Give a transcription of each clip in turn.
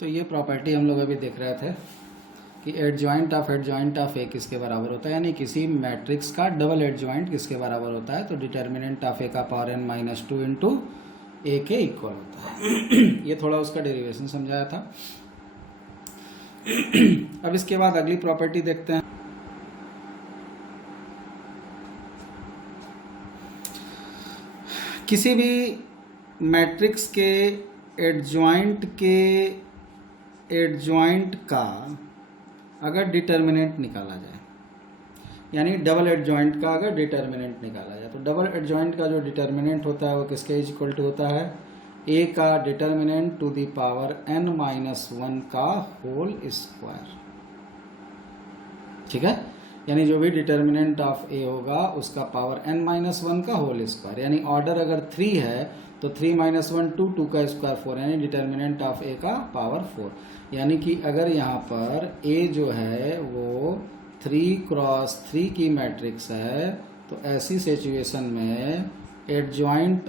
तो ये प्रॉपर्टी हम लोग अभी देख रहे थे कि एडजॉइंट ऑफ ए किसके बराबर होता है, यानी किसी मैट्रिक्स का डबल एडजॉइंट किसके बराबर होता है, तो डिटर्मिनेंट ऑफ ए का पावर n माइनस 2 इंटू ए के इक्वल होता है। ये थोड़ा उसका डेरिवेशन समझाया था। अब इसके बाद अगली प्रॉपर्टी देखते हैं। किसी भी मैट्रिक्स के एडजॉइंट का अगर डिटर्मिनेंट निकाला जाए, यानी डबल एडजॉइंट का अगर डिटर्मिनेंट निकाला जाए, तो डबल एडजॉइंट का जो डिटर्मिनेंट होता है वो किसके इक्वल टू होता है, ए का determinant to the power n minus 1 का होल स्क्वायर। ठीक है, यानी जो भी डिटर्मिनेंट ऑफ ए होगा उसका पावर n माइनस 1 का होल स्क्वायर, यानी ऑर्डर अगर 3 है तो 3 माइनस 1 2, 2 का स्क्वायर 4, यानी डिटर्मिनेंट ऑफ ए का पावर 4। यानी कि अगर यहाँ पर ए जो है वो 3 क्रॉस 3 की मैट्रिक्स है, तो ऐसी सिचुएशन में एडजॉइंट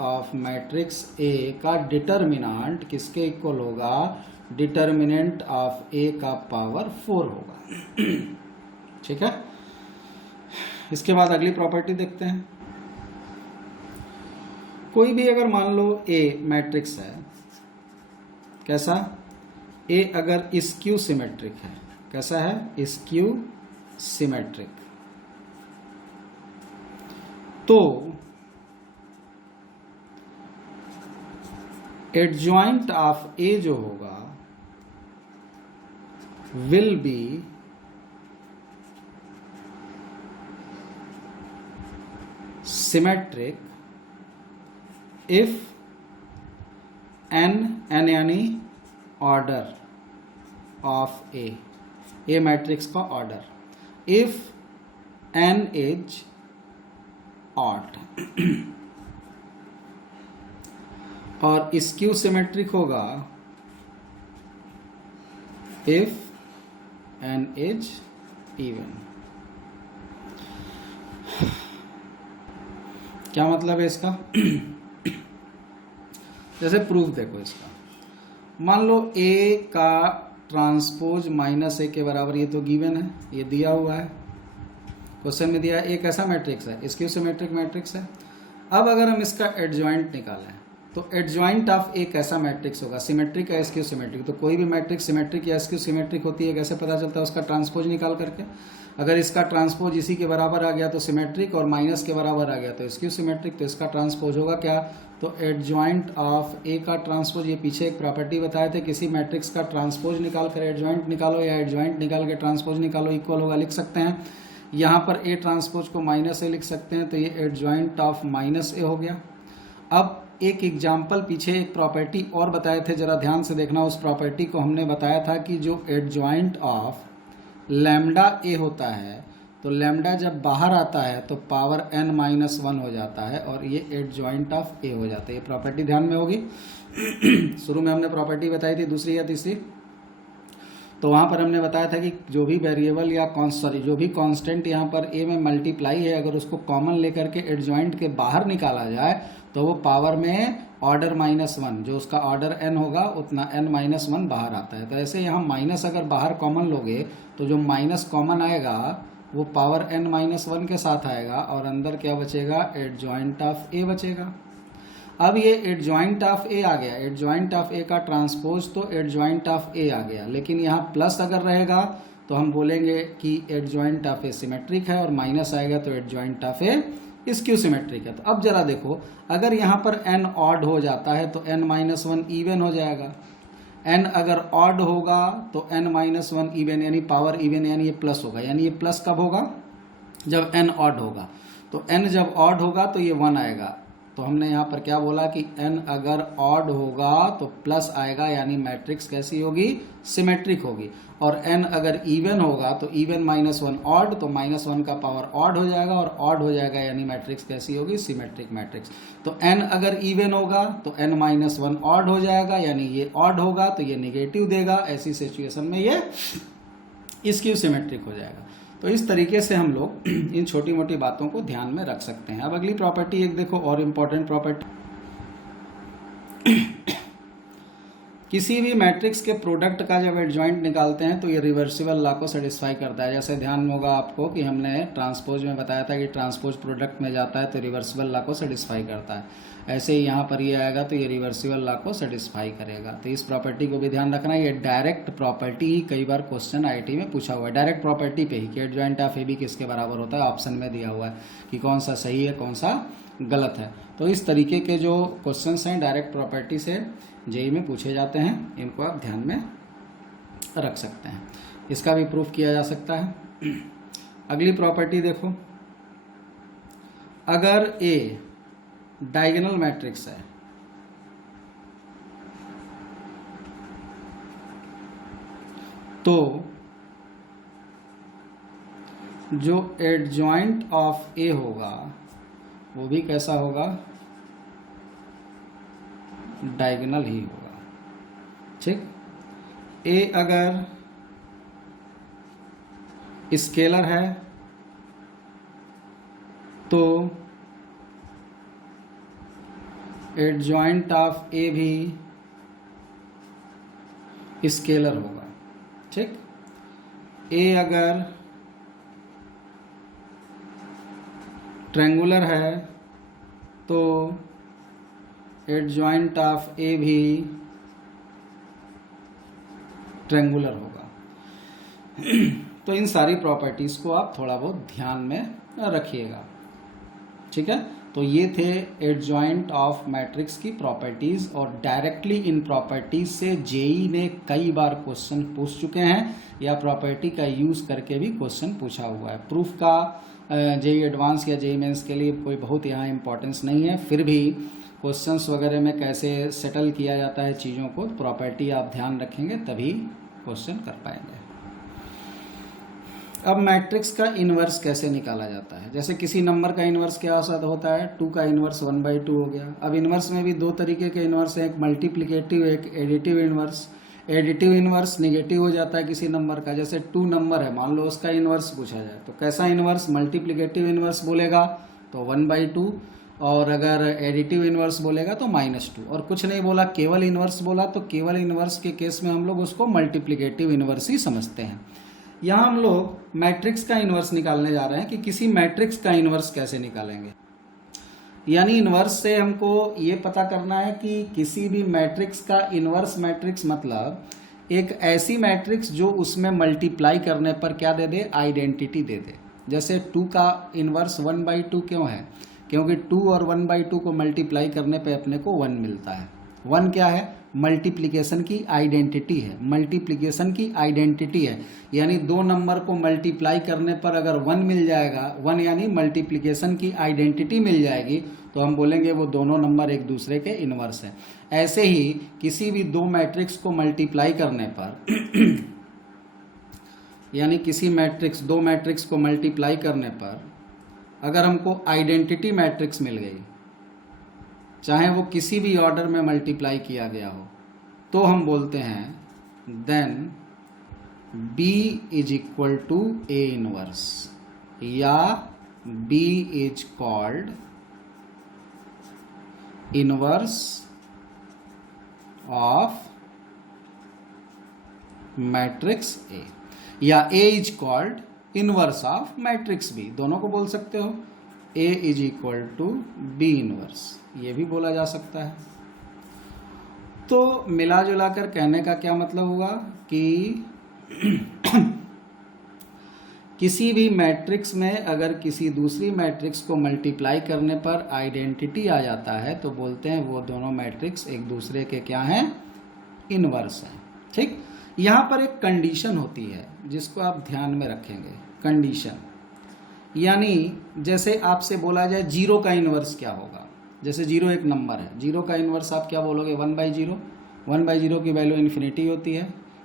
ऑफ मैट्रिक्स ए का डिटर्मिनेंट किसके इक्वल होगा, डिटर्मिनेंट ऑफ ए का पावर 4 होगा। ठीक है, इसके बाद अगली प्रॉपर्टी देखते हैं। कोई भी अगर मान लो ए मैट्रिक्स है, कैसा, ए अगर स्क्यू सिमेट्रिक है, कैसा है, स्क्यू सिमेट्रिक, तो एडजॉइंट ऑफ ए जो होगा will be symmetric if n यानी ऑर्डर ऑफ ए मैट्रिक्स का order, if n is odd, और स्क्यू सिमेट्रिक होगा if n is even। क्या मतलब है इसका? जैसे प्रूफ देखो इसका, मान लो ए का ट्रांसपोज माइनस ए के बराबर, ये तो गिवन है, ये दिया हुआ है, क्वेश्चन में दिया है। ए कैसा मैट्रिक्स है, स्क्यू सिमेट्रिक मैट्रिक्स है। अब अगर हम इसका एडजॉइंट निकालें तो एडजॉइंट ऑफ ए कैसा मैट्रिक्स होगा, सिमेट्रिक या स्क्यू सिमेट्रिक। तो कोई भी मैट्रिक्स सिमेट्रिक या स्क्यू सिमेट्रिक होती है, कैसे पता चलता है, उसका ट्रांसपोज निकाल करके। अगर इसका ट्रांसपोज इसी के बराबर आ गया तो सिमेट्रिक, और माइनस के बराबर आ गया तो स्क्यू सिमेट्रिक, तो इसका ट्रांसपोज होगा क्या, तो एडजॉइंट ऑफ ए का ट्रांसपोज। ये पीछे एक प्रॉपर्टी बताए थे, किसी मैट्रिक्स का ट्रांसपोज निकाल कर एडजॉइंट निकालो या एडजॉइंट निकाल के ट्रांसपोज निकालो, इक्वल होगा, लिख सकते हैं। यहाँ पर ए ट्रांसपोज को माइनस ए लिख सकते हैं, तो ये एडजॉइंट ऑफ माइनस ए हो गया। अब एक एग्जाम्पल पीछे एक प्रॉपर्टी और बताए थे, जरा ध्यान से देखना। उस प्रॉपर्टी को हमने बताया था कि जो एडजॉइंट ऑफ लैम्डा ए होता है, तो लैम्डा जब बाहर आता है तो पावर n माइनस 1 हो जाता है, और ये एडजॉइंट ऑफ ए हो जाता है। ये प्रॉपर्टी ध्यान में होगी। शुरू में हमने प्रॉपर्टी बताई थी, दूसरी या तीसरी, तो वहाँ पर हमने बताया था कि जो भी वेरिएबल या जो भी कांस्टेंट यहाँ पर ए में मल्टीप्लाई है, अगर उसको कॉमन लेकर के एडजॉइंट के बाहर निकाला जाए तो वो पावर में ऑर्डर माइनस 1, जो उसका ऑर्डर n होगा उतना n माइनस 1 बाहर आता है। तो ऐसे यहाँ माइनस अगर बाहर कॉमन लोगे तो जो माइनस कॉमन आएगा वो पावर n माइनस 1 के साथ आएगा, और अंदर क्या बचेगा, एडजॉइंट ऑफ ए बचेगा। अब ये एडजॉइंट ऑफ ए आ गया, एडजॉइंट ऑफ ए का ट्रांसपोज तो एडजॉइंट ऑफ ए आ गया, लेकिन यहाँ प्लस अगर रहेगा तो हम बोलेंगे कि एडजॉइंट ऑफ ए सिमेट्रिक है, और माइनस आएगा तो adjoint of A skew symmetric है। तो अब जरा देखो, अगर यहाँ पर n ऑड हो जाता है तो n माइनस 1 इवन हो जाएगा, n अगर ऑड होगा तो n माइनस 1 इवन, यानी पावर इवन, यानी ये प्लस होगा। यानी ये प्लस कब होगा, जब n ऑड होगा। तो n जब ऑड होगा तो ये 1 आएगा। तो हमने यहाँ पर क्या बोला कि n अगर ऑड होगा तो प्लस आएगा, यानी मैट्रिक्स कैसी होगी, सिमेट्रिक होगी। और n अगर इवन होगा तो इवन माइनस 1 ऑड, तो माइनस 1 का पावर ऑड हो जाएगा, और ऑड हो जाएगा यानी मैट्रिक्स कैसी होगी, सिमेट्रिक मैट्रिक्स। तो n अगर इवन होगा तो n माइनस 1 ऑड हो जाएगा, यानी ये ऑड होगा तो ये निगेटिव देगा। ऐसी सिचुएशन में ये स्क्यू सिमेट्रिक हो जाएगा। तो इस तरीके से हम लोग इन छोटी मोटी बातों को ध्यान में रख सकते हैं। अब अगली प्रॉपर्टी एक देखो, और इम्पोर्टेंट प्रॉपर्टी। किसी भी मैट्रिक्स के प्रोडक्ट का जब एडजॉइंट निकालते हैं तो ये रिवर्सिबल लॉ को सेटिस्फाई करता है। जैसे ध्यान में होगा आपको कि हमने ट्रांसपोज में बताया था कि ट्रांसपोज प्रोडक्ट में जाता है तो रिवर्सिबल लॉ को सेटिस्फाई करता है। ऐसे ही यहाँ पर ये आएगा तो ये रिवर्सिबल लॉ को सेटिस्फाई करेगा। तो इस प्रॉपर्टी को भी ध्यान रखना, ये डायरेक्ट प्रॉपर्टी ही कई बार क्वेश्चन आईटी में पूछा हुआ है, डायरेक्ट प्रॉपर्टी पे ही कि एडजॉइंट ऑफ ए बी किसके बराबर होता है, ऑप्शन में दिया हुआ है कि कौन सा सही है कौन सा गलत है। तो इस तरीके के जो क्वेश्चंस हैं डायरेक्ट प्रॉपर्टी से जेई में पूछे जाते हैं, इनको आप ध्यान में रख सकते हैं। इसका भी प्रूफ किया जा सकता है। अगली प्रॉपर्टी देखो, अगर ए डायगोनल मैट्रिक्स है तो जो एडजॉइंट ऑफ ए होगा वो भी कैसा होगा, डायगोनल ही होगा। ठीक, ए अगर स्केलर है तो एडजॉइंट ऑफ ए भी स्केलर होगा। ठीक, ए अगर ट्रायंगुलर है तो एडजॉइंट ऑफ ए भी ट्रायंगुलर होगा। तो इन सारी प्रॉपर्टीज को आप थोड़ा बहुत ध्यान में रखिएगा। ठीक है, तो ये थे एडजॉइंट ऑफ मैट्रिक्स की प्रॉपर्टीज, और डायरेक्टली इन प्रॉपर्टीज से जेई ने कई बार क्वेश्चन पूछ चुके हैं या प्रॉपर्टी का यूज करके भी क्वेश्चन पूछा हुआ है। प्रूफ का जेई एडवांस या जेई मेंस के लिए कोई बहुत यहाँ इंपॉर्टेंस नहीं है, फिर भी क्वेश्चंस वगैरह में कैसे सेटल किया जाता है चीज़ों को, प्रॉपर्टी आप ध्यान रखेंगे तभी क्वेश्चन कर पाएंगे। अब मैट्रिक्स का इन्वर्स कैसे निकाला जाता है। जैसे किसी नंबर का इन्वर्स क्या होता है, 2 का इन्वर्स 1/2 हो गया। अब इन्वर्स में भी दो तरीके के इन्वर्स हैं, एक मल्टीप्लिकेटिव एक additive inverse. Additive inverse negative हो जाता है किसी नंबर का, जैसे 2 नंबर है मान लो उसका इन्वर्स पूछा जाए तो कैसा इन्वर्स, मल्टीप्लिकेटिव इन्वर्स बोलेगा तो 1/2, और अगर एडिटिव इन्वर्स बोलेगा तो -2, और कुछ नहीं बोला केवल इन्वर्स बोला तो केवल इन्वर्स के केस में हम लोग उसको मल्टीप्लिकेटिव इन्वर्स ही समझते हैं। यहाँ हम लोग मैट्रिक्स का इन्वर्स निकालने जा रहे हैं कि किसी मैट्रिक्स का इन्वर्स कैसे निकालेंगे। यानी इन्वर्स से हमको ये पता करना है कि किसी भी मैट्रिक्स का इन्वर्स मैट्रिक्स मतलब एक ऐसी मैट्रिक्स जो उसमें मल्टीप्लाई करने पर क्या दे दे, आइडेंटिटी दे दे। जैसे 2 का इन्वर्स 1/2 क्यों है, क्योंकि 2 और 1/2 को मल्टीप्लाई करने पे अपने को 1 मिलता है। 1 क्या है, मल्टीप्लिकेशन की आइडेंटिटी है, मल्टीप्लिकेशन की आइडेंटिटी है। यानी 2 नंबर को मल्टीप्लाई करने पर अगर 1 मिल जाएगा, 1 यानी मल्टीप्लिकेशन की आइडेंटिटी मिल जाएगी, तो हम बोलेंगे वो दोनों नंबर एक दूसरे के इन्वर्स हैं। ऐसे ही किसी भी 2 मैट्रिक्स को मल्टीप्लाई करने पर यानी किसी मैट्रिक्स 2 मैट्रिक्स को मल्टीप्लाई करने पर अगर हमको आइडेंटिटी मैट्रिक्स मिल गई, चाहे वो किसी भी ऑर्डर में मल्टीप्लाई किया गया हो, तो हम बोलते हैं then B is equal to A inverse, या B is called inverse of matrix A, या A is called inverse of matrix B, दोनों को बोल सकते हो। A is equal to B inverse, ये भी बोला जा सकता है। तो मिला जुला कर कहने का क्या मतलब हुआ कि किसी भी मैट्रिक्स में अगर किसी दूसरी मैट्रिक्स को मल्टीप्लाई करने पर आइडेंटिटी आ जाता है तो बोलते हैं वो दोनों मैट्रिक्स एक दूसरे के क्या हैं, इनवर्स हैं। ठीक, यहाँ पर एक कंडीशन होती है जिसको आप ध्यान में रखेंगे। कंडीशन यानी जैसे आपसे बोला जाए 0 का इनवर्स क्या होगा, जैसे 0 एक नंबर है, 0 का इनवर्स आप क्या बोलोगे, 1/0। 1/0 की वैल्यू इन्फिनिटी होती है।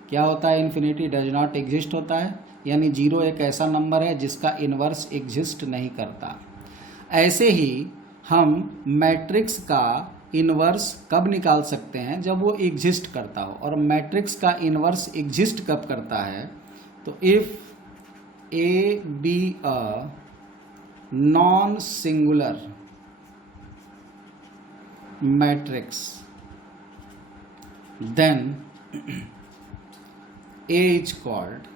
क्या होता है, इन्फिनिटी डज नॉट एग्जिस्ट होता है, यानी 0 एक ऐसा नंबर है जिसका इनवर्स एग्जिस्ट नहीं करता। ऐसे ही हम मैट्रिक्स का इनवर्स कब निकाल सकते हैं, जब वो एग्जिस्ट करता हो। और मैट्रिक्स का इनवर्स एग्जिस्ट कब करता है, तो if A be a non-singular matrix then A is called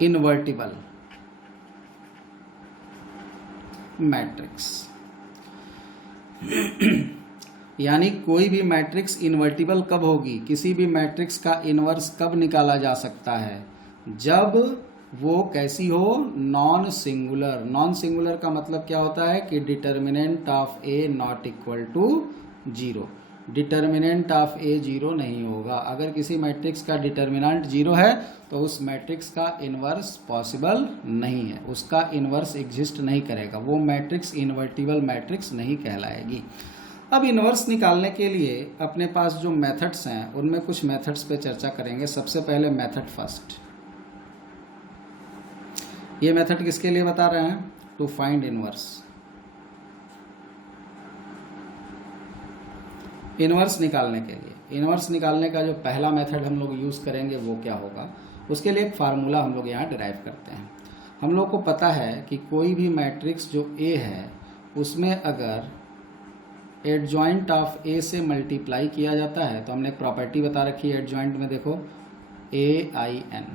invertible matrix. यानी कोई भी मैट्रिक्स इन्वर्टिबल कब होगी, किसी भी मैट्रिक्स का इन्वर्स कब निकाला जा सकता है, जब वो कैसी हो, नॉन सिंगुलर। नॉन सिंगुलर का मतलब क्या होता है कि determinant of A not equal to zero. Determinant of A zero नहीं होगा। अगर किसी मैट्रिक्स का डिटर्मिनेंट जीरो है तो उस मैट्रिक्स का इन्वर्स पॉसिबल नहीं है, उसका इन्वर्स एग्जिस्ट नहीं करेगा, वो मैट्रिक्स इन्वर्टिबल मैट्रिक्स नहीं कहलाएगी। अब इन्वर्स निकालने के लिए अपने पास जो मेथड्स हैं उनमें कुछ मेथड्स पे चर्चा करेंगे। सबसे पहले मेथड फर्स्ट। ये मेथड किसके लिए बता रहे हैं, टू फाइंड इन्वर्स। इन्वर्स निकालने के लिए, इन्वर्स निकालने का जो पहला मेथड हम लोग यूज़ करेंगे वो क्या होगा, उसके लिए एक फार्मूला हम लोग यहाँ डिराइव करते हैं। हम लोग को पता है कि कोई भी मैट्रिक्स जो ए है उसमें अगर एडजॉइंट ऑफ ए से मल्टीप्लाई किया जाता है तो हमने एक प्रॉपर्टी बता रखी है एडजॉइंट में, देखो AIN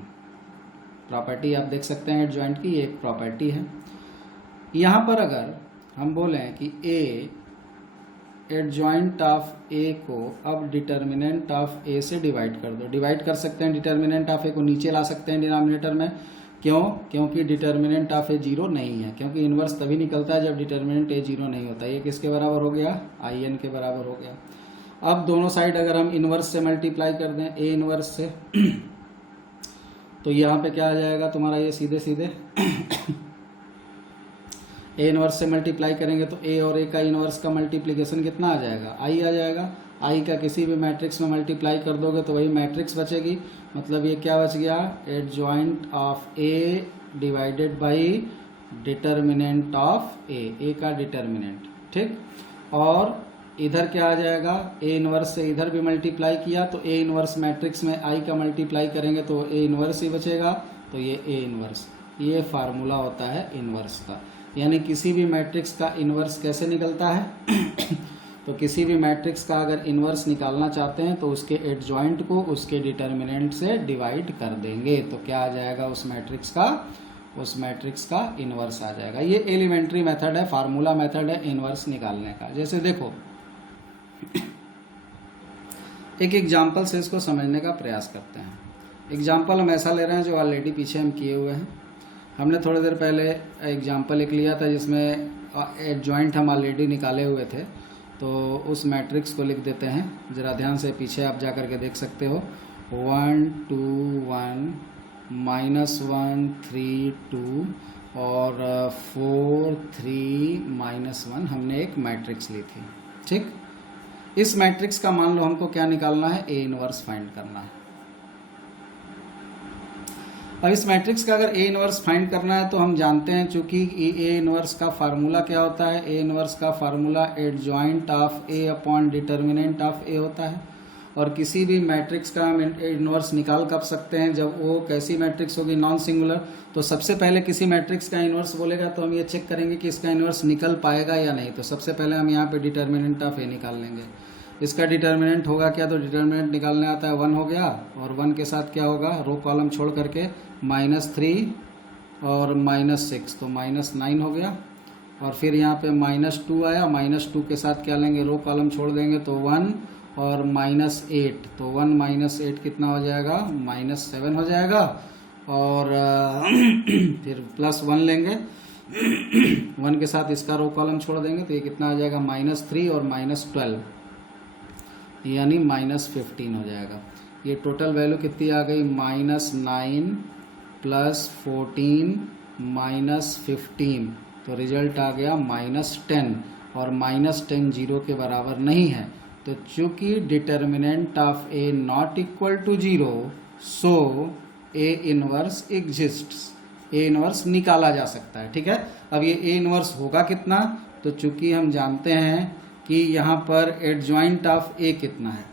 प्रॉपर्टी आप देख सकते हैं एडजॉइंट की, ये एक प्रॉपर्टी है। यहाँ पर अगर हम बोलें कि ए एडजॉइंट ऑफ ए को अब डिटर्मिनेंट ऑफ ए से डिवाइड कर दो, डिवाइड कर सकते हैं, डिटर्मिनेंट ऑफ ए को नीचे ला सकते हैं डिनोमिनेटर में, क्यों, क्योंकि डिटर्मिनेंट ऑफ ए जीरो नहीं है, क्योंकि इन्वर्स तभी निकलता है जब डिटर्मिनेंट ए जीरो नहीं होता। ये किसके बराबर हो गया, IN के बराबर हो गया। अब दोनों साइड अगर हम इन्वर्स से मल्टीप्लाई कर दें ए इन्वर्स से तो यहाँ पे क्या आ जाएगा तुम्हारा, ये सीधे सीधे ए इन्वर्स से मल्टीप्लाई करेंगे तो ए और ए का इन्वर्स का मल्टीप्लिकेशन कितना आ जाएगा, आई आ जाएगा। आई का किसी भी मैट्रिक्स में मल्टीप्लाई कर दोगे तो वही मैट्रिक्स बचेगी, मतलब ये क्या बच गया, adjoint of A divided by determinant of A का डिटर्मिनेंट, ठीक। और इधर क्या आ जाएगा, ए इन्वर्स से इधर भी मल्टीप्लाई किया तो ए इन्वर्स मैट्रिक्स में आई का मल्टीप्लाई करेंगे तो ए इन्वर्स ही बचेगा, तो ये ए इन्वर्स। ये फार्मूला होता है इन्वर्स का। यानी किसी भी मैट्रिक्स का इन्वर्स कैसे निकलता है तो किसी भी मैट्रिक्स का अगर इन्वर्स निकालना चाहते हैं तो उसके एडजॉइंट को उसके डिटर्मिनेंट से डिवाइड कर देंगे तो क्या आ जाएगा, उस मैट्रिक्स का इन्वर्स आ जाएगा। ये एलिमेंट्री मेथड है, फार्मूला मेथड है इन्वर्स निकालने का। जैसे देखो एक एग्जाम्पल से इसको समझने का प्रयास करते हैं। एग्जाम्पल हम ऐसा ले रहे हैं जो ऑलरेडी पीछे हम किए हुए हैं। हमने थोड़ी देर पहले एग्जाम्पल एक लिया था जिसमें एडजॉइंट हम ऑलरेडी निकाले हुए थे, तो उस मैट्रिक्स को लिख देते हैं। ज़रा ध्यान से पीछे आप जा कर के देख सकते हो, 1 2 1 -1 3 2 और 4 3 -1 हमने एक मैट्रिक्स ली थी, ठीक। इस मैट्रिक्स का मान लो हमको क्या निकालना है, ए इन्वर्स फाइंड करना है। अब इस मैट्रिक्स का अगर ए इन्वर्स फाइंड करना है तो हम जानते हैं चूंकि ए इन्वर्स का फार्मूला क्या होता है, ए इन्वर्स का formula adjoint of A upon determinant of A होता है। और किसी भी मैट्रिक्स का हम इन्वर्स निकाल कब सकते हैं, जब वो कैसी मैट्रिक्स होगी, नॉन सिंगुलर। तो सबसे पहले किसी मैट्रिक्स का इन्वर्स बोलेगा तो हम ये चेक करेंगे कि इसका इन्वर्स निकल पाएगा या नहीं। तो सबसे पहले हम यहाँ पे डिटर्मिनेंट ऑफ ए निकाल लेंगे। इसका डिटर्मिनेंट होगा क्या, तो डिटर्मिनेंट निकालने आता है 1 हो गया, और 1 के साथ क्या होगा, रो कॉलम छोड़ करके -3 और -6 तो -9 हो गया। और फिर यहाँ पे -2 आया, -2 के साथ क्या लेंगे, रो कॉलम छोड़ देंगे तो 1 और -8 तो 1 -8 कितना हो जाएगा, -7 हो जाएगा। और फिर +1 लेंगे 1 के साथ इसका रो कॉलम छोड़ देंगे तो ये कितना आ जाएगा, -3 और -12 यानी -15 हो जाएगा। ये टोटल वैल्यू कितनी आ गई, -9 + 14 -15 तो रिजल्ट आ गया -10। और -10 जीरो के बराबर नहीं है, तो चूंकि determinant of A not equal to zero, so A inverse exists, A inverse निकाला जा सकता है, ठीक है। अब ये ए इन्वर्स होगा कितना, तो चूंकि हम जानते हैं कि यहाँ पर एडजॉइंट ऑफ ए कितना है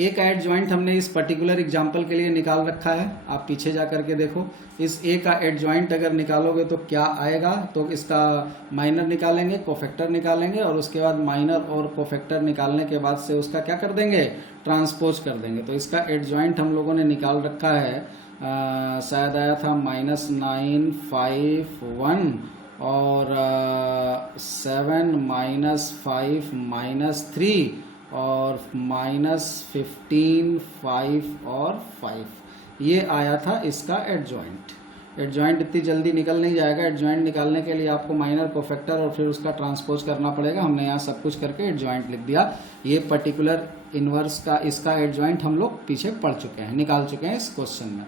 ए का एडजॉइंट हमने इस पर्टिकुलर एग्जांपल के लिए निकाल रखा है, आप पीछे जा करके देखो। इस ए का एडजॉइंट अगर निकालोगे तो क्या आएगा, तो इसका माइनर निकालेंगे, कोफैक्टर निकालेंगे, और उसके बाद माइनर और कोफैक्टर निकालने के बाद से उसका क्या कर देंगे, ट्रांसपोज कर देंगे। तो इसका एडजॉइंट हम लोगों ने निकाल रखा है, शायद आया था -951 और 7 -5 -3 और -15 5 और 5, ये आया था इसका एडजॉइंट। एडजॉइंट इतनी जल्दी निकल नहीं जाएगा, एडजॉइंट निकालने के लिए आपको माइनर कोफैक्टर और फिर उसका ट्रांसपोज करना पड़ेगा। हमने यहाँ सब कुछ करके एडजॉइंट लिख दिया। ये पर्टिकुलर इनवर्स का इसका एडजॉइंट हम लोग पीछे पढ़ चुके हैं, निकाल चुके हैं इस क्वेश्चन में।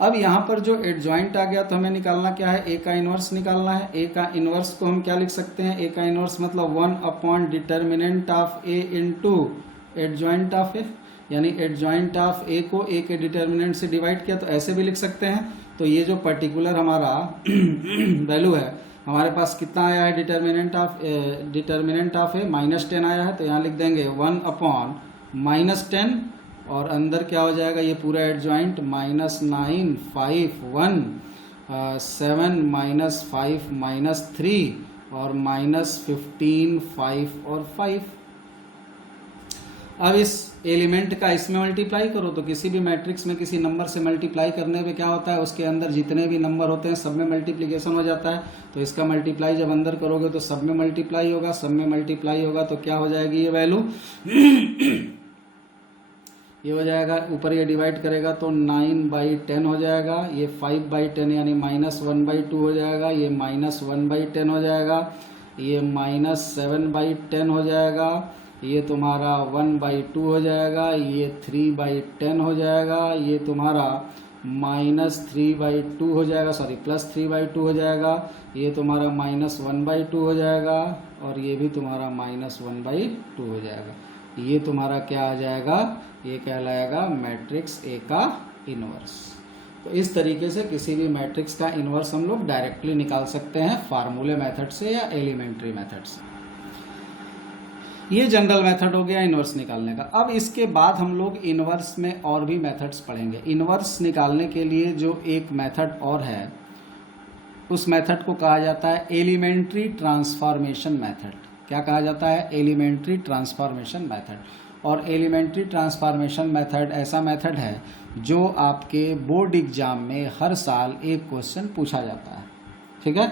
अब यहाँ पर जो एडजॉइंट आ गया तो हमें निकालना क्या है, ए का इनवर्स निकालना है। ए का इनवर्स को हम क्या लिख सकते हैं, ए का इनवर्स मतलब 1 determinant of A into adjoint of A, यानी एडजॉइंट ऑफ ए को ए के डिटर्मिनेंट से डिवाइड किया, तो ऐसे भी लिख सकते हैं। तो ये जो पर्टिकुलर हमारा वैल्यू है, हमारे पास कितना आया है, डिटर्मिनेंट ऑफ ए -10 आया है, तो यहाँ लिख देंगे 1/-10 और अंदर क्या हो जाएगा, ये पूरा एडजॉइंट -951 7 -5 -3 और -15 5 और 5। अब इस एलिमेंट का इसमें मल्टीप्लाई करो, तो किसी भी मैट्रिक्स में किसी नंबर से मल्टीप्लाई करने पे क्या होता है, उसके अंदर जितने भी नंबर होते हैं सब में मल्टीप्लिकेशन हो जाता है। तो इसका मल्टीप्लाई जब अंदर करोगे तो सब में मल्टीप्लाई होगा, सब में मल्टीप्लाई होगा तो क्या हो जाएगी ये वैल्यू ये हो जाएगा, ऊपर ये डिवाइड करेगा तो 9/10 हो जाएगा, ये 5/10 यानी -1/2 हो जाएगा, ये -1/10 हो जाएगा, ये -7/10 हो जाएगा, ये तुम्हारा 1/2 हो जाएगा, ये 3/10 हो जाएगा, ये तुम्हारा -3/2 हो जाएगा, सॉरी +3/2 हो जाएगा, ये तुम्हारा -1/2 हो जाएगा, और ये भी तुम्हारा -1/2 हो जाएगा। ये तुम्हारा क्या आ जाएगा, ये कहलाएगा मैट्रिक्स ए का इनवर्स। तो इस तरीके से किसी भी मैट्रिक्स का इनवर्स हम लोग डायरेक्टली निकाल सकते हैं फार्मूले मेथड से या एलिमेंट्री मेथड से। ये जनरल मेथड हो गया इनवर्स निकालने का। अब इसके बाद हम लोग इनवर्स में और भी मेथड्स पढ़ेंगे। इनवर्स निकालने के लिए जो एक मेथड और है, उस मेथड को कहा जाता है एलिमेंट्री ट्रांसफॉर्मेशन मेथड। क्या कहा जाता है, एलिमेंट्री ट्रांसफॉर्मेशन मेथड। और एलिमेंट्री ट्रांसफॉर्मेशन मेथड ऐसा मेथड है जो आपके बोर्ड एग्जाम में हर साल एक क्वेश्चन पूछा जाता है। ठीक है,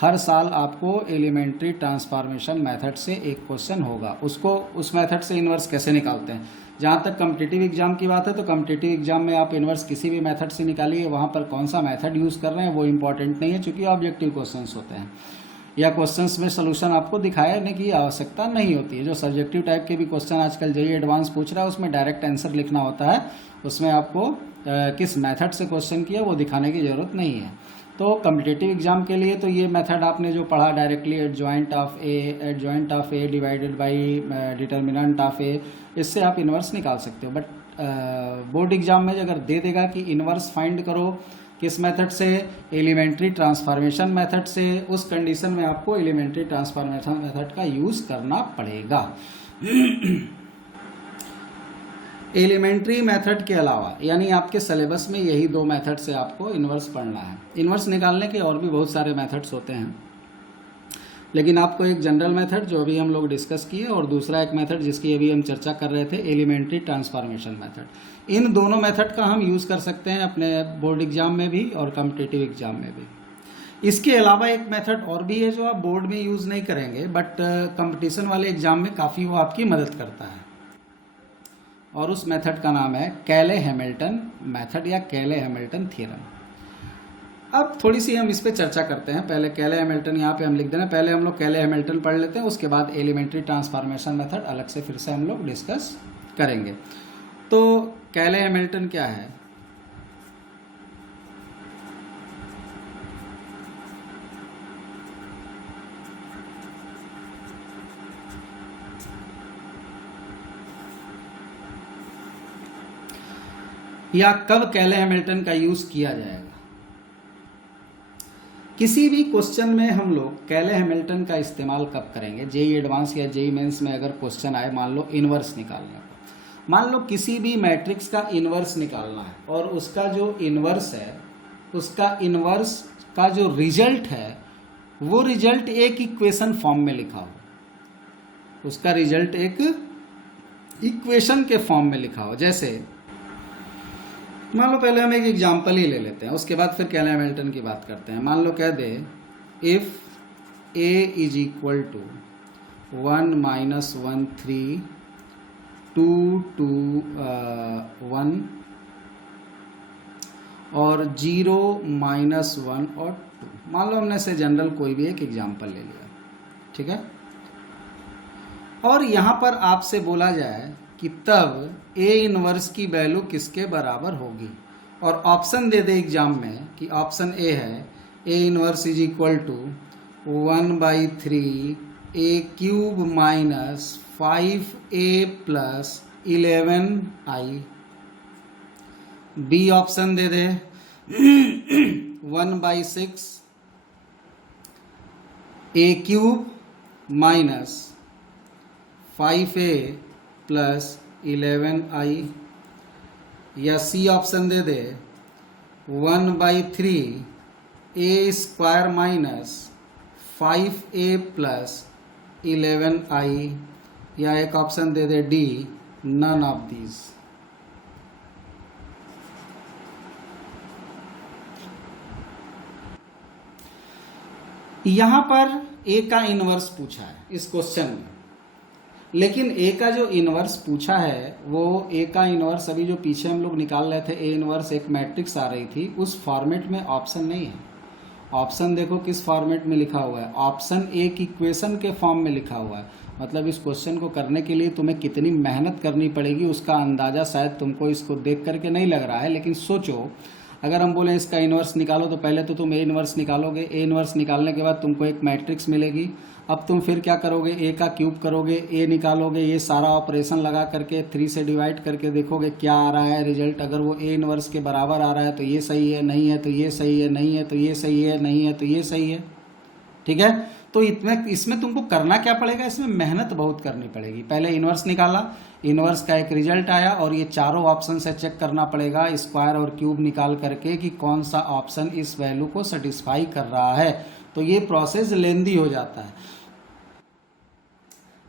हर साल आपको एलिमेंट्री ट्रांसफॉर्मेशन मेथड से एक क्वेश्चन होगा। उसको उस मेथड से इन्वर्स कैसे निकालते हैं। जहाँ तक कम्पिटिटिव एग्जाम की बात है तो कम्पिटिटिव एग्जाम में आप इन्वर्स किसी भी मेथड से निकालिए, वहाँ पर कौन सा मेथड यूज़ कर रहे हैं वो इंपॉर्टेंट नहीं है, चूँकि ऑब्जेक्टिव क्वेश्चंस होते हैं या क्वेश्चंस में सोल्यूशन आपको दिखाने की आवश्यकता नहीं होती है। जो सब्जेक्टिव टाइप के भी क्वेश्चन आजकल जेईई एडवांस पूछ रहा है उसमें डायरेक्ट आंसर लिखना होता है, उसमें आपको किस मेथड से क्वेश्चन किया वो दिखाने की ज़रूरत नहीं है। तो कम्पिटिटिव एग्जाम के लिए तो ये मेथड आपने जो पढ़ा directly adjoint of A divided by determinant of A, इससे आप इन्वर्स निकाल सकते हो। बट बोर्ड एग्जाम में अगर दे देगा कि इन्वर्स फाइंड करो किस मेथड से, एलिमेंट्री ट्रांसफॉर्मेशन मेथड से, उस कंडीशन में आपको एलिमेंट्री ट्रांसफॉर्मेशन मेथड का यूज़ करना पड़ेगा। एलिमेंट्री मेथड के अलावा यानी आपके सिलेबस में यही दो मेथड से आपको इन्वर्स पढ़ना है। इन्वर्स निकालने के और भी बहुत सारे मेथड्स होते हैं, लेकिन आपको एक जनरल मेथड जो अभी हम लोग डिस्कस किए और दूसरा एक मेथड जिसकी अभी हम चर्चा कर रहे थे एलिमेंट्री ट्रांसफॉर्मेशन मेथड, इन दोनों मेथड का हम यूज़ कर सकते हैं अपने बोर्ड एग्जाम में भी और कॉम्पिटिटिव एग्जाम में भी। इसके अलावा एक मेथड और भी है जो आप बोर्ड में यूज़ नहीं करेंगे बट कंपटीशन वाले एग्जाम में काफ़ी वो आपकी मदद करता है, और उस मेथड का नाम है कैले-हैमिल्टन मेथड या कैले-हैमिल्टन थ्योरम। अब थोड़ी सी हम इस पे चर्चा करते हैं। पहले कैले-हैमिल्टन यहाँ पे हम लिख देना, पहले हम लोग कैले-हैमिल्टन पढ़ लेते हैं, उसके बाद एलिमेंट्री ट्रांसफॉर्मेशन मेथड अलग से फिर से हम लोग डिस्कस करेंगे। तो कैले-हैमिल्टन क्या है, या कब कैले-हैमिल्टन का यूज़ किया जाएगा। किसी भी क्वेश्चन में हम लोग कैले-हैमिल्टन का इस्तेमाल कब करेंगे। जेईई एडवांस या जेईई मेंस में अगर क्वेश्चन आए मान लो इन्वर्स निकालने का, मान लो किसी भी मैट्रिक्स का इन्वर्स निकालना है और उसका जो इन्वर्स है, उसका इन्वर्स का जो रिजल्ट है वो रिजल्ट एक इक्वेशन फॉर्म में लिखा हो, उसका रिजल्ट एक इक्वेशन के फॉर्म में लिखा हो। जैसे मान लो पहले हम एक एग्जांपल ही ले लेते हैं, उसके बाद फिर केले हैमिल्टन की बात करते हैं। मान लो कह दे if a is equal to 1 minus 1 3 2 2 1 और 0 माइनस 1 और 2। मान लो हमने से जनरल कोई भी एक एग्जांपल ले लिया, ठीक है। और यहाँ पर आपसे बोला जाए कि तब ए इनवर्स की वैल्यू किसके बराबर होगी, और ऑप्शन दे दे एग्जाम में कि ऑप्शन ए है A inverse is equal to 1/3 A cube minus 5a plus 11i। B option दे दे 1/6 A cube minus 5a plus 11i, या सी ऑप्शन दे दे 1/3 A square minus 5a plus 11i, या एक ऑप्शन दे दे डी नन ऑफ दीज। यहां पर ए का इनवर्स पूछा है इस क्वेश्चन में, लेकिन ए का जो इनवर्स पूछा है वो ए का इनवर्स अभी जो पीछे हम लोग निकाल रहे थे, ए इनवर्स एक मैट्रिक्स आ रही थी, उस फॉर्मेट में ऑप्शन नहीं है। ऑप्शन देखो किस फॉर्मेट में लिखा हुआ है, ऑप्शन एक इक्वेशन के फॉर्म में लिखा हुआ है। मतलब इस क्वेश्चन को करने के लिए तुम्हें कितनी मेहनत करनी पड़ेगी उसका अंदाज़ा शायद तुमको इसको देख करके नहीं लग रहा है, लेकिन सोचो अगर हम बोले इसका इन्वर्स निकालो तो पहले तो तुम ए इन्वर्स निकालोगे, ए इन्वर्स निकालने के बाद तुमको एक मैट्रिक्स मिलेगी। अब तुम फिर क्या करोगे, ए का क्यूब करोगे, ए निकालोगे, ये सारा ऑपरेशन लगा करके 3 से डिवाइड करके देखोगे क्या आ रहा है रिजल्ट। अगर वो ए इन्वर्स के बराबर आ रहा है तो ये सही है, नहीं है तो ये सही है, नहीं है तो ये सही है, नहीं है तो ये सही है, ठीक है। तो इसमें तुमको करना क्या पड़ेगा, इसमें मेहनत बहुत करनी पड़ेगी। पहले इन्वर्स निकाला, इन्वर्स का एक रिजल्ट आया और ये चारों ऑप्शन से चेक करना पड़ेगा स्क्वायर और क्यूब निकाल करके कि कौन सा ऑप्शन इस वैल्यू को सेटिस्फाई कर रहा है। तो ये प्रोसेस लेंदी हो जाता है।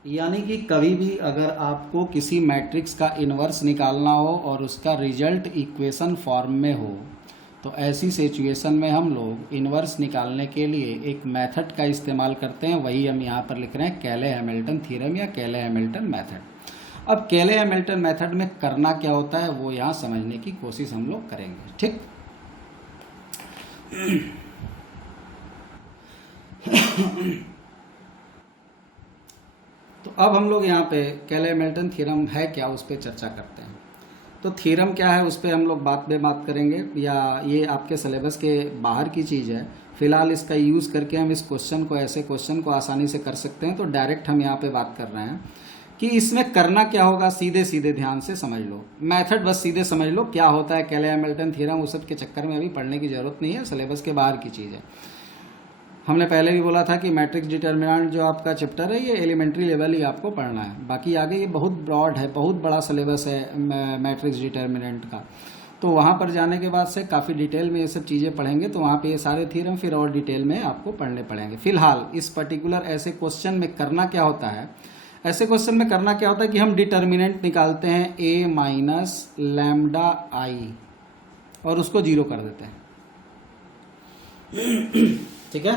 यानी कि कभी भी अगर आपको किसी मैट्रिक्स का इन्वर्स निकालना हो और उसका रिजल्ट इक्वेशन फॉर्म में हो तो ऐसी सिचुएशन में हम लोग इन्वर्स निकालने के लिए एक मेथड का इस्तेमाल करते हैं। वही हम यहाँ पर लिख रहे हैं केले हैमिल्टन थ्योरम या केले हैमिल्टन मेथड। अब केले हैमिल्टन मेथड में करना क्या होता है वो यहाँ समझने की कोशिश हम लोग करेंगे, ठीक। तो अब हम लोग यहाँ पे केले हैमिल्टन थ्योरम है क्या उस पर चर्चा करते हैं। तो थ्योरम क्या है उस पर हम लोग बात करेंगे, या ये आपके सिलेबस के बाहर की चीज़ है। फिलहाल इसका यूज़ करके हम इस क्वेश्चन को, ऐसे क्वेश्चन को आसानी से कर सकते हैं। तो डायरेक्ट हम यहाँ पे बात कर रहे हैं कि इसमें करना क्या होगा। सीधे सीधे ध्यान से समझ लो मेथड, बस सीधे समझ लो क्या होता है केले हैमिल्टन थ्योरम। उस सब के चक्कर में अभी पढ़ने की ज़रूरत नहीं है, सिलेबस के बाहर की चीज़ है। हमने पहले भी बोला था कि मैट्रिक्स डिटर्मिनेंट जो आपका चैप्टर है ये एलिमेंट्री लेवल ही आपको पढ़ना है, बाकी आगे ये बहुत ब्रॉड है, बहुत बड़ा सिलेबस है मैट्रिक्स डिटर्मिनेंट का। तो वहाँ पर जाने के बाद से काफ़ी डिटेल में ये सब चीज़ें पढ़ेंगे, तो वहाँ पे ये सारे थ्योरम फिर और डिटेल में आपको पढ़ने पड़ेंगे। फिलहाल इस पर्टिकुलर ऐसे क्वेश्चन में करना क्या होता है, ऐसे क्वेश्चन में करना क्या होता है कि हम डिटर्मिनेंट निकालते हैं a माइनस लैम्डा आई और उसको 0 कर देते हैं, ठीक है।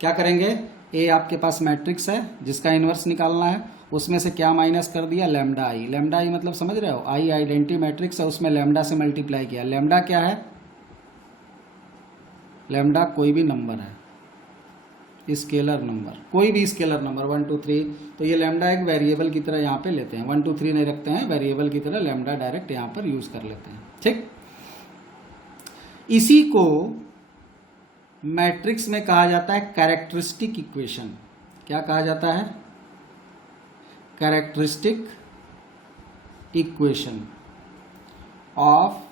क्या करेंगे, ए आपके पास मैट्रिक्स है जिसका इन्वर्स निकालना है, उसमें से क्या माइनस कर दिया, लैम्डा आई। लैम्डा आई मतलब समझ रहे हो, आई आइडेंटिटी मैट्रिक्स है, उसमें लैम्डा से मल्टीप्लाई किया। लैम्डा क्या है, लैम्डा कोई भी नंबर है, स्केलर नंबर, कोई भी स्केलर नंबर 1 2 3। तो ये लैम्डा एक वेरिएबल की तरह यहाँ पे लेते हैं, 1 2 3 नहीं रखते हैं, वेरिएबल की तरह लैम्डा डायरेक्ट यहाँ पर यूज कर लेते हैं, ठीक। इसी को मैट्रिक्स में कहा जाता है कैरेक्टरिस्टिक इक्वेशन। क्या कहा जाता है, characteristic equation of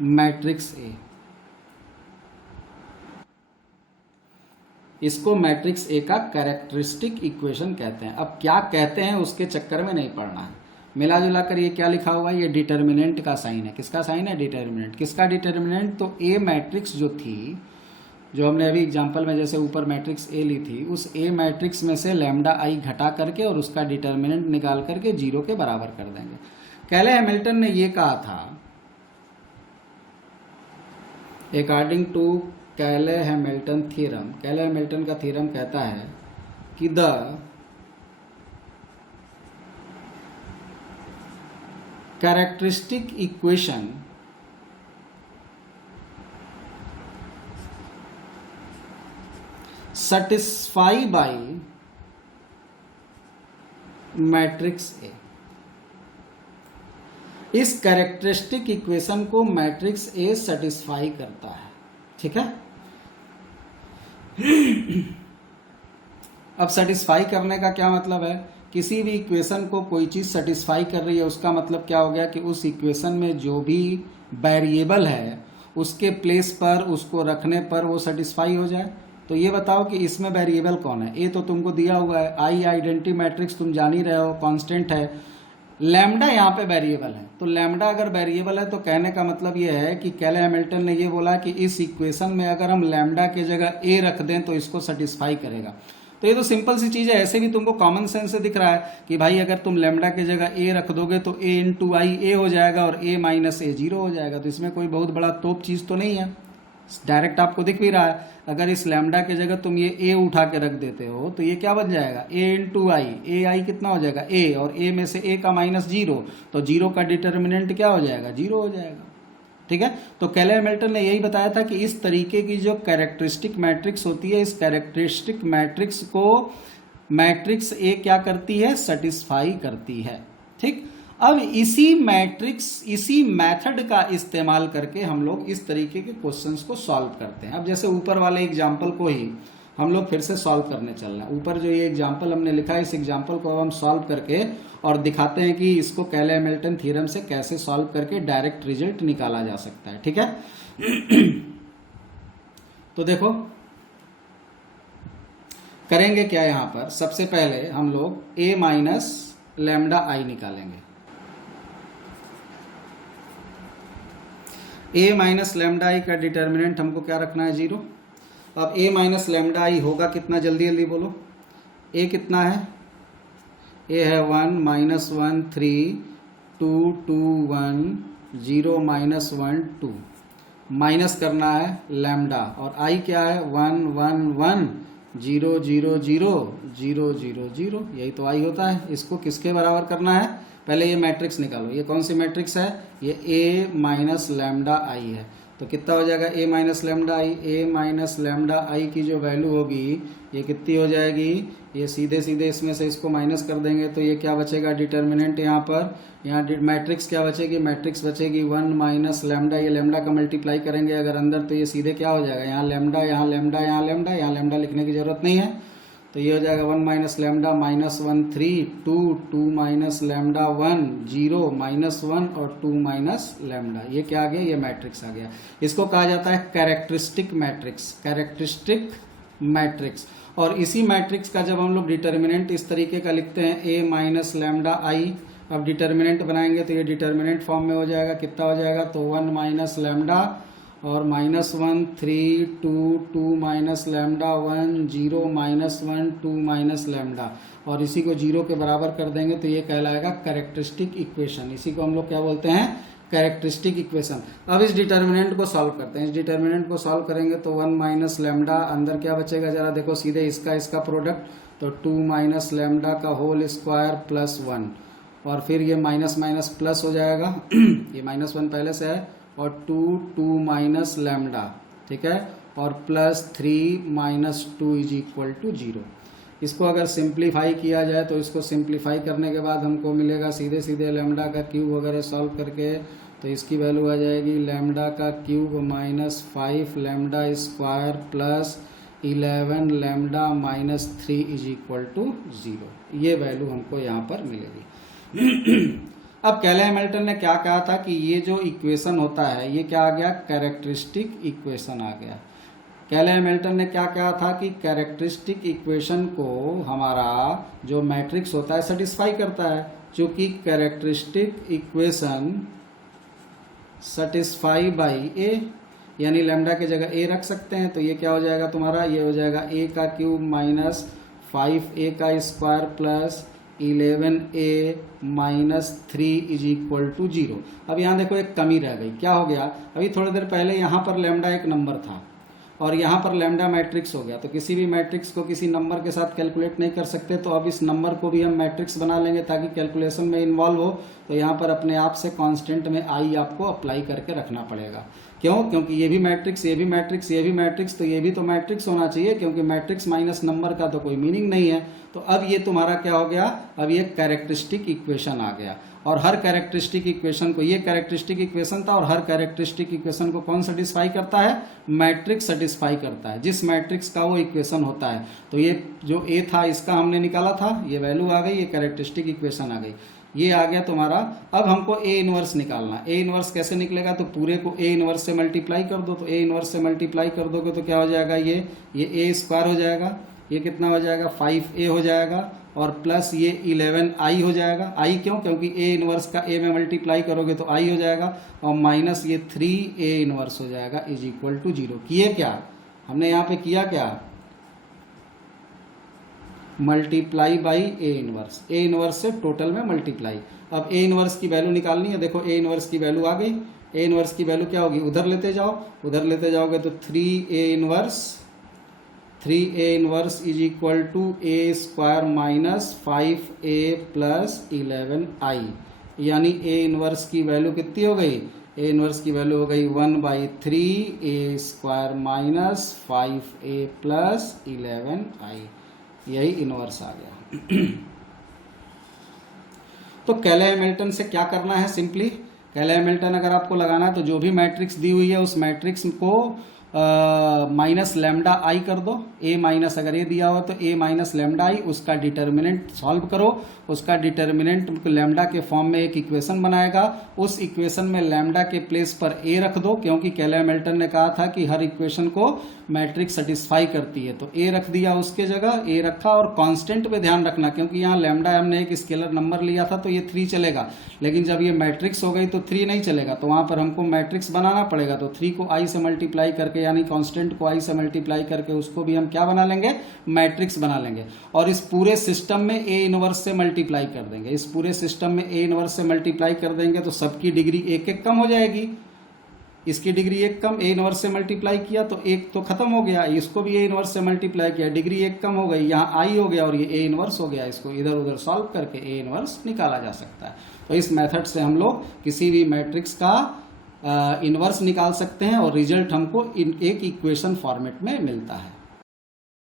matrix A. इसको मैट्रिक्स ए का कैरेक्टरिस्टिक इक्वेशन कहते हैं। अब क्या कहते हैं उसके चक्कर में नहीं पड़ना है, मिला जुला कर ये क्या लिखा हुआ है, ये डिटर्मिनेंट का साइन है। किसका साइन है? डिटर्मिनेंट। किसका डिटर्मिनेंट? तो ए मैट्रिक्स जो थी, जो हमने अभी एग्जांपल में जैसे ऊपर मैट्रिक्स ए ली थी, उस ए मैट्रिक्स में से लैम्डा आई घटा करके और उसका डिटर्मिनेंट निकाल करके 0 के बराबर कर देंगे। कैले हैमिल्टन ने ये कहा था, अकॉर्डिंग टू कैले हैमिल्टन थ्योरम, कैले हैमिल्टन का थ्योरम कहता है कि the characteristic equation satisfy by matrix A. इस कैरेक्टरिस्टिक इक्वेशन को मैट्रिक्स ए सेटिस्फाई करता है। ठीक है, अब सेटिस्फाई करने का क्या मतलब है? किसी भी इक्वेशन को कोई चीज सेटिस्फाई कर रही है, उसका मतलब क्या हो गया कि उस इक्वेशन में जो भी वेरिएबल है उसके प्लेस पर, उसको रखने पर वो सेटिस्फाई हो जाए। तो ये बताओ कि इसमें वेरिएबल कौन है? ए तो तुमको दिया हुआ है, आई आइडेंटिटी मैट्रिक्स तुम जान ही रहे हो, कांस्टेंट है। लैम्डा यहाँ पे वेरिएबल है, तो लैम्डा अगर वेरिएबल है तो कहने का मतलब ये है कि कैले हैमिल्टन ने ये बोला कि इस इक्वेशन में अगर हम लैम्डा की जगह ए रख दें तो इसको सेटिस्फाई करेगा। तो ये तो सिंपल सी चीज़ है, ऐसे भी तुमको कॉमन सेंस से दिख रहा है कि भाई अगर तुम लैम्डा की जगह ए रख दोगे तो ए इंटू आई ए हो जाएगा और ए माइनस ए 0 हो जाएगा। तो इसमें कोई बहुत बड़ा तोप चीज़ तो नहीं है, डायरेक्ट आपको दिख भी रहा है। अगर इस लैम्डा की जगह तुम ये ए उठा के रख देते हो तो ये क्या बन जाएगा? ए इंटू आई, ए आई कितना हो जाएगा? ए, और ए में से ए का माइनस 0, तो 0 का डिटर्मिनेंट क्या हो जाएगा? 0 हो जाएगा। ठीक है, तो कैले हैमिल्टन ने यही बताया था कि इस तरीके की जो कैरेक्टरिस्टिक मैट्रिक्स होती है, इस कैरेक्टरिस्टिक मैट्रिक्स को मैट्रिक्स ए क्या करती है? सेटिस्फाई करती है। ठीक, अब इसी मैट्रिक्स, इसी मेथड का इस्तेमाल करके हम लोग इस तरीके के क्वेश्चंस को सॉल्व करते हैं। अब जैसे ऊपर वाले एग्जाम्पल को ही हम लोग फिर से सॉल्व करने चल रहे हैं। ऊपर जो ये एग्जाम्पल हमने लिखा है, इस एग्जाम्पल को हम सॉल्व करके और दिखाते हैं कि इसको कैले हैमिल्टन थ्योरम से कैसे सॉल्व करके डायरेक्ट रिजल्ट निकाला जा सकता है। ठीक है, तो देखो करेंगे क्या। यहां पर सबसे पहले हम लोग ए माइनस लैम्डा आई निकालेंगे। ए माइनस लैम्डा आई का डिटर्मिनेंट हमको क्या रखना है? 0। अब ए माइनस लैम्डा आई होगा कितना? जल्दी जल्दी बोलो। ए कितना है? ए है 1 माइनस 1 3 2 2 1 0 माइनस 1 2, माइनस करना है लैम्डा, और आई क्या है? 1 1 1 0 0 0 0 0 0, यही तो आई होता है। इसको किसके बराबर करना है? पहले ये मैट्रिक्स निकालो। ये कौन सी मैट्रिक्स है? ये ए माइनस लैम्डा आई है। तो कितना हो जाएगा? ए माइनस लैम्डा आई। ए माइनस लैम्डा आई की जो वैल्यू होगी ये कितनी हो जाएगी? ये सीधे सीधे इसमें से इसको माइनस कर देंगे तो ये क्या बचेगा? डिटर्मिनेंट। यहाँ पर यहाँ मैट्रिक्स क्या बचेगी? मैट्रिक्स बचेगी 1 माइनस लैम्डा। ये लैम्डा का मल्टीप्लाई करेंगे अगर अंदर तो ये सीधे क्या हो जाएगा? यहाँ लैम्डा, यहाँ लैम्डा, यहाँ लैम्डा, यहाँ लैम्डा लिखने की जरूरत नहीं है। तो ये हो जाएगा 1 minus lambda minus 1 3 2 2 minus lambda 1 0 minus 1 और 2 माइनस लैम्डा। ये क्या आ गया? ये मैट्रिक्स आ गया। इसको कहा जाता है कैरेक्टरिस्टिक मैट्रिक्स, कैरेक्टरिस्टिक मैट्रिक्स। और इसी मैट्रिक्स का जब हम लोग डिटर्मिनेंट इस तरीके का लिखते हैं ए माइनस लैम्डा आई, अब डिटर्मिनेंट बनाएंगे तो ये डिटर्मिनेंट फॉर्म में हो जाएगा। कितना हो जाएगा? तो 1 माइनस लैम्डा और minus 1 3 2 2 minus lambda 1 0 minus 1 2 minus lambda, और इसी को 0 के बराबर कर देंगे तो ये कहलाएगा कैरेक्टरिस्टिक इक्वेशन। इसी को हम लोग क्या बोलते हैं? Characteristic equation. अब इस डिटर्मिनेंट को सॉल्व करते हैं। इस डिटर्मिनेंट को सॉल्व करेंगे तो 1 माइनस लैम्डा, अंदर क्या बचेगा जरा देखो, सीधे इसका प्रोडक्ट, तो 2 माइनस लैम्डा का होल स्क्वायर प्लस 1, और फिर ये माइनस माइनस प्लस हो जाएगा ये माइनस 1 पहले से है, और 2 माइनस लैम्डा, ठीक है, और plus 3 minus 2 is equal to 0। इसको अगर सिंप्लीफाई किया जाए तो इसको सिंप्लीफाई करने के बाद हमको मिलेगा सीधे सीधे लैम्डा का क्यूब वगैरह सॉल्व करके, तो इसकी वैल्यू आ जाएगी लैम्डा का cube minus 5 lambda square plus 11 lambda minus 3 is equal to 0। ये वैल्यू हमको यहाँ पर मिलेगी। अब कैले हैमिल्टन ने क्या कहा था कि ये जो इक्वेशन होता है ये क्या आ गया? कैरेक्टरिस्टिक इक्वेशन आ गया। कैले हैमिल्टन ने क्या कहा था कि कैरेक्टरिस्टिक इक्वेशन को हमारा जो मैट्रिक्स होता है सेटिस्फाई करता है। चूंकि कैरेक्टरिस्टिक इक्वेशन सेटिस्फाई बाई ए, यानी लैम्डा की जगह ए रख सकते हैं, तो ये क्या हो जाएगा तुम्हारा, ये हो जाएगा ए का क्यूब माइनस 5a का square plus 11a minus 3 is equal to 0। अब यहाँ देखो एक कमी रह गई, क्या हो गया, अभी थोड़ी देर पहले यहाँ पर लैम्डा एक नंबर था और यहाँ पर लैम्डा मैट्रिक्स हो गया, तो किसी भी मैट्रिक्स को किसी नंबर के साथ कैलकुलेट नहीं कर सकते, तो अब इस नंबर को भी हम मैट्रिक्स बना लेंगे ताकि कैलकुलेशन में इन्वॉल्व हो। तो यहाँ पर अपने आप से कांस्टेंट में आई आपको अप्लाई करके रखना पड़ेगा। क्यों? क्योंकि ये भी मैट्रिक्स, ये भी मैट्रिक्स, ये भी मैट्रिक्स, तो ये भी तो मैट्रिक्स होना चाहिए, क्योंकि मैट्रिक्स माइनस नंबर का तो कोई मीनिंग नहीं है। तो अब ये तुम्हारा क्या हो गया, अब ये कैरेक्टरिस्टिक इक्वेशन आ गया, और हर कैरेक्टरिस्टिक इक्वेशन को, ये कैरेक्टरिस्टिक इक्वेशन था, और हर कैरेक्टरिस्टिक इक्वेशन को कौन सेटिस्फाई करता है, मैट्रिक्स सेटिस्फाई करता है, जिस मैट्रिक्स का वो इक्वेशन होता है। तो ये जो ए था इसका हमने निकाला था, ये वैल्यू आ गई, ये कैरेक्टरिस्टिक इक्वेशन आ गई, ये आ गया तुम्हारा। अब हमको ए इनवर्स निकालना। ए इनवर्स कैसे निकलेगा, तो पूरे को ए इनवर्स से मल्टीप्लाई कर दो, तो ए इनवर्स से मल्टीप्लाई कर दोगे तो क्या हो जाएगा, ये ए स्क्वायर हो जाएगा, ये कितना हो जाएगा 5a हो जाएगा, और प्लस ये 11i हो जाएगा। i क्यों, क्योंकि ए इनवर्स का ए में मल्टीप्लाई करोगे तो i हो जाएगा, और माइनस ये 3a इनवर्स हो जाएगा इज इक्वल टू 0। किए क्या हमने यहाँ पे, किया क्या, multiply by A inverse, A inverse से टोटल में मल्टीप्लाई। अब ए इनवर्स की वैल्यू निकालनी है, देखो ए इनवर्स की वैल्यू आ गई। ए इनवर्स की वैल्यू क्या होगी, उधर लेते जाओ, उधर लेते जाओगे तो 3a inverse is equal to A square minus 5a plus 11i, यानी ए इनवर्स की वैल्यू कितनी हो गई, ए इनवर्स की वैल्यू हो गई 1/3a square minus 5a plus 11i, यही इनवर्स आ गया। तो कैले हैमिल्टन से क्या करना है, सिंपली कैले हैमिल्टन अगर आपको लगाना है तो जो भी मैट्रिक्स दी हुई है उस मैट्रिक्स को माइनस लैम्डा आई कर दो। ए माइनस अगर ये दिया हुआ तो ए माइनस लैम्डा आई, उसका डिटर्मिनेंट सॉल्व करो, उसका डिटर्मिनेंट लैम्डा के फॉर्म में एक इक्वेशन बनाएगा, उस इक्वेशन में लैम्डा के प्लेस पर ए रख दो, क्योंकि कैले हैमिल्टन ने कहा था कि हर इक्वेशन को मैट्रिक्स सेटिस्फाई करती है, तो ए रख दिया उसके जगह, ए रखा। और कांस्टेंट पे ध्यान रखना, क्योंकि यहाँ लैम्डा हमने एक स्केलर नंबर लिया था तो ये 3 चलेगा, लेकिन जब ये मैट्रिक्स हो गई तो 3 नहीं चलेगा, तो वहां पर हमको मैट्रिक्स बनाना पड़ेगा। तो 3 को आई से मल्टीप्लाई करके, यानी कांस्टेंट को आई से मल्टीप्लाई करके उसको भी हम क्या बना लेंगे, मैट्रिक्स बना लेंगे। और इस पूरे सिस्टम में ए इनवर्स से मल्टीप्लाई कर देंगे, इस पूरे सिस्टम में ए इनवर्स से मल्टीप्लाई कर देंगे तो सबकी डिग्री एक एक कम हो जाएगी, इसकी डिग्री एक कम, ए इनवर्स से मल्टीप्लाई किया तो एक तो खत्म हो गया, इसको भी ए इनवर्स से मल्टीप्लाई किया, डिग्री एक कम हो गई, यहाँ आई हो गया और ये ए इनवर्स हो गया। इसको इधर उधर सॉल्व करके ए इनवर्स निकाला जा सकता है। तो इस मेथड से हम लोग किसी भी मैट्रिक्स का इनवर्स निकाल सकते हैं और रिजल्ट हमको एक इक्वेशन फॉर्मेट में मिलता है।